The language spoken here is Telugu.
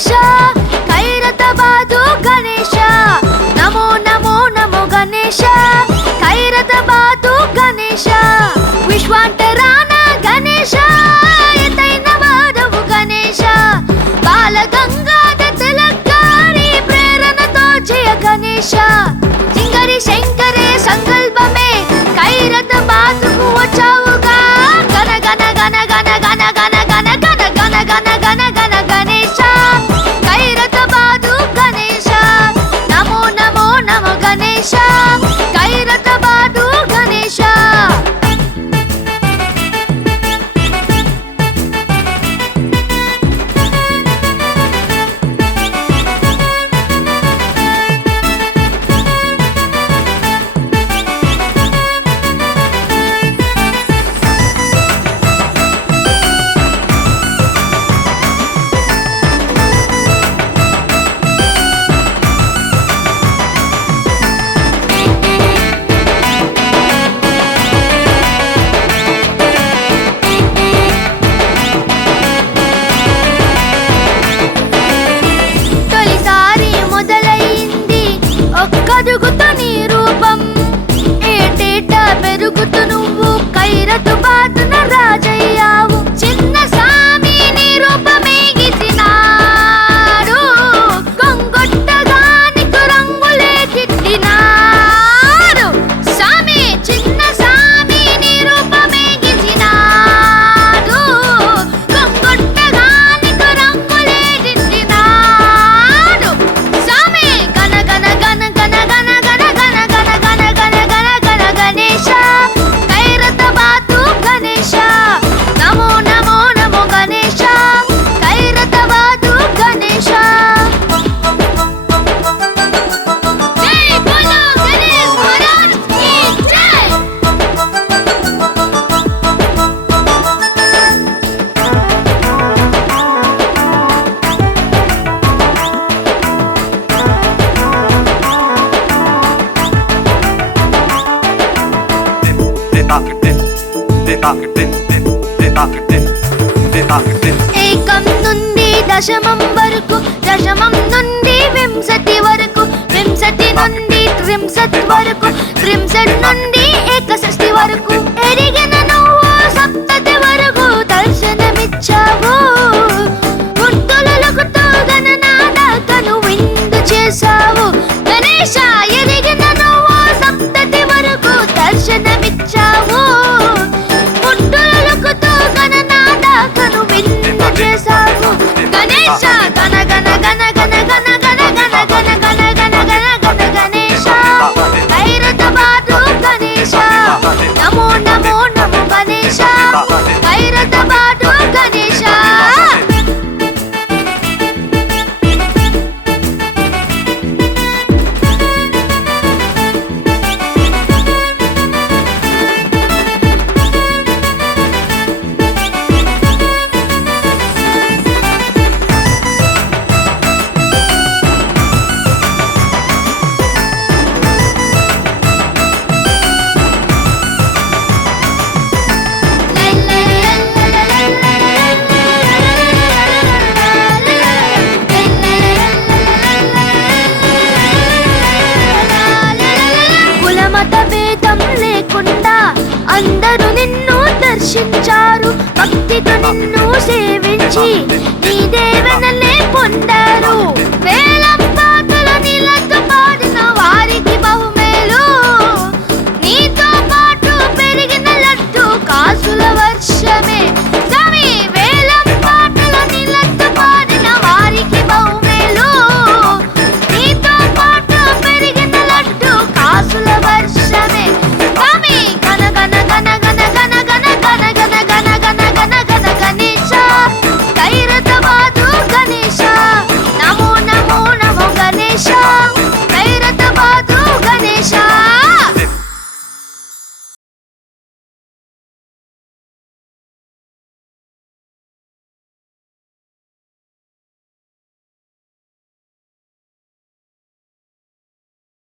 గణేశ ఖైరతాబాదు గణేశ నమో నమో నమో గణేశ ఖైరతాబాదు గణేశ విశ్వాంతరాన గణేశ ఎతైన వారవు గణేశ బాలగంగాధర తిలక్ గారి ప్రేరణతో జయ గణేశ సింగరి శంకరే సంకల్పమే ఖైరతాబాదుకు వచ్చావుగా గణ గణ గణ గణ గణ గణ గణ గణ గణ గణ గణ గణ గణేశ ఖైరతాబాదు గణేశ నమో నమో నమో గణేశ ఖైరతాబాదు గణేశ తొలిసారి మొదలైంది ఒక్కడుగుతూ నీ రూపం ఏటేటా పెరుగుతూ నువ్వు ఖైరతాబాదున రాజయ్యావు చిన్న సామి నీ రూపమే గీసినాడు కొంగొట్టగానికి రంగులే దిద్దినాడు సామి చిన్న సామి నీ రూపమే గీసినాడు కొంగొట్టగానికి రంగులే దిద్దినాడు సామి గణ గణ గణ గణ గణ గణ గణ గణ గణ గణ గణ గణ గణేశ ఖైరతాబాదు గణేశ నమో నమో నమో గణేశ ఖైరతాబాదు గణేశ జై బోలో గణేష్ మహారాజ్ కీ జై ఏకం నుండి దశమం వరకు దశమం నుండి వింశతి వరకు వింశతి నుండి త్రింశత్ వరకు త్రింశత్ నుండి ఏకషష్ఠి వరకు ఎరిగిన నువ్వు సప్తతి వరకు దర్శనమిచ్చావు ముద్దులకుతో గణనాథకను విందు చేశావు గణేశ ఎరిగిన నువ్వు సప్తతి వరకు దర్శనమిచ్చావు ముద్దులకుతో గణనాథకను విందు చేశావు గణేశ గణ గణ గణ గణ గణ గణ గణ గణ గణ గణ గణ గణ గణేశ ఖైరతాబాదు గణేశ నమో నమో నమో గణేశ ఖైరతాబాదు గణేశ కులమత భేదం లేకుండా అందరూ నిన్ను దర్శించారు భక్తితో నిన్ను సేవించి నీ దేవనలే పొందారు వేల